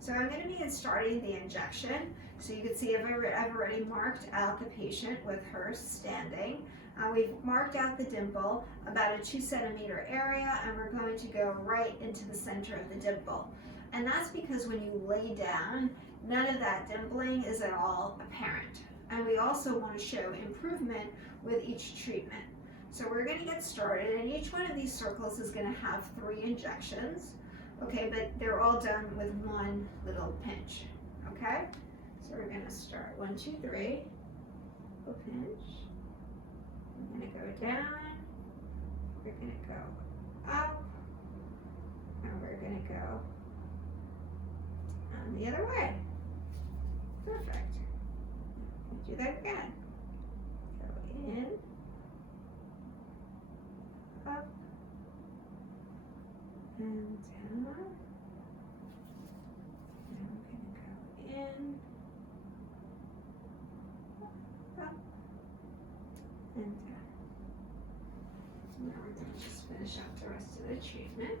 So I'm going to be starting the injection. So you can see I've already marked out the patient with her standing. We've marked out the dimple, about a 2 centimeter area, and we're going to go right into the center of the dimple. And that's because when you lay down, none of that dimpling is at all apparent. And we also want to show improvement with each treatment. So we're going to get started, and each one of these circles is going to have 3 injections. Okay, but they're all done with one little pinch. Okay, so we're going to start 1, 2, 3. A pinch. We're going to go down. We're going to go up, and we're going to go the other way. Perfect. Do that again. Go in, up, and down. Now we're going to go in, up, and down. So now we're going to just finish up the rest of the treatment.